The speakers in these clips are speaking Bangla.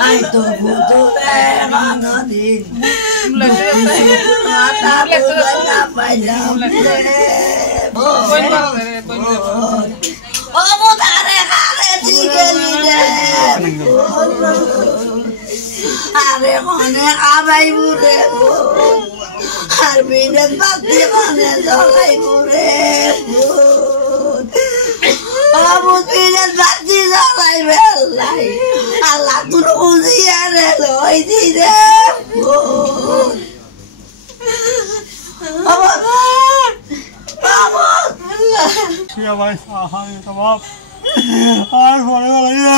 Ai to buto mano din mata buta pajam oh mutare kare digeli de are kone abai bure har binen bakti kone dolai bure Abut binen bakti dolai belai Allah tu uziare loi dide Ya bhai sahi tamam আর পরে বলা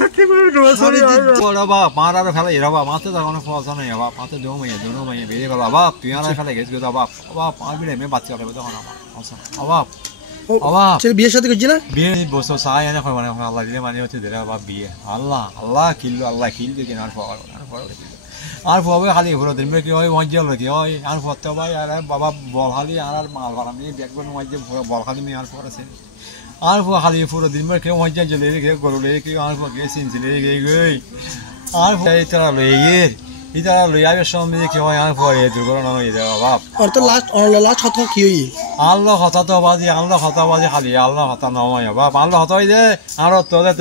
সত্যি করে সরি বড় বাপ মারার ফেলে এরা বাপ মাতে তো কোনো ফসল নেই বাপ মাতে দোনো মাইয়া বেরিয়ে গেল বাপ তুই আর ফেলে গেছিস গো বাপ বাপ আর বিলে মে বাচ্চা হবে তখন বাপ বাপ ছেলে বিয়ের সাথে করছিস না বিয়ে বছর সাই এনে মানে আল্লাহ দিলে মানে হচ্ছে দেরা বাপ বিয়ে আল্লাহ আল্লাহ কিল দিয়ে আর আর বাবা খালি ঘুরে দিন কি হয় মজ্জা লতি হয় আর ফতে ভাই আর বাবা বল খালি আর মাল ভাড়া নিয়ে ব্যাগ করে মজ্জা বল খালি নিয়ে আর পর আছে আর খালি পুরো দিন কে মজ্জা জলে কে গরুলে কি আর কে সিনছিলে গই আর তারা লই আবে সামনে কি হয় আর পরে দুর্ঘটনা হয়ে যায় বাপ আর তো লাস্ট কথা কি হই আল্লাহ কথা তো বাজি খালি আল্লাহ কথা নয় বাপ আল্লাহ কথা হই দে আর তোদের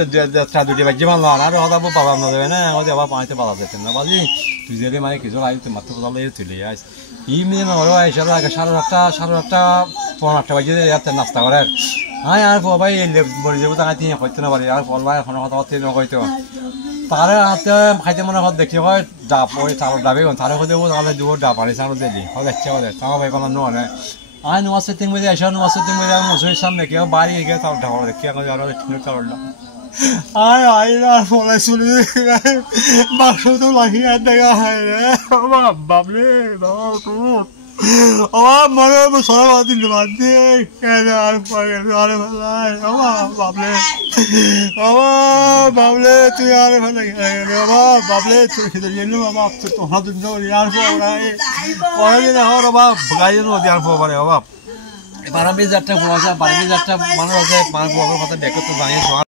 দুটি বাজি মানলো আর কথা পাবা না দেবে না আমাদের বাবা পাইতে পারা যেত না বাজি তুই যে মানে কিছু আইতে মাত্র কথা চলে আইস মেয়ে নরো আইসা আগে 8:30 8:30 বাজে রাতে নাস্তা করে হ্যাঁ আর ভাই বলি যাবো তাকে তিনি হইতে না পারি আর বলবা এখন কথা হইতে তারে হাতে খাইতে মনে হয় দেখি হয় ডাব ওই চাউল ডাবে তারে হতে তাহলে দুপুর ডাব পারি চাউল দিলি হয় দেখছে তাও ভাই বললাম নয় আয় নোয়াশে তিন বাজে আসা নোয়াশে তিন বাজে মশুরির সামনে কেউ বাড়ি গিয়ে চাউল ঢাকা দেখি এখন আরো চাউলটা আয় আর ফলে শুনি বাক্স তো লাগিয়ে দেখা হয় রে বাবরে আমার মনে সবাই দিল বাদে আর আরে ভাই বাবলে তুই আরে ভালো বাবলে তুই খেতে গেল বাবা তোমার আর পরে হওয়ার অভাব গাই আর পারে অভাব পারামি যাত্রা মানুষ আছে মানুষ কথা দেখে তো জানিয়ে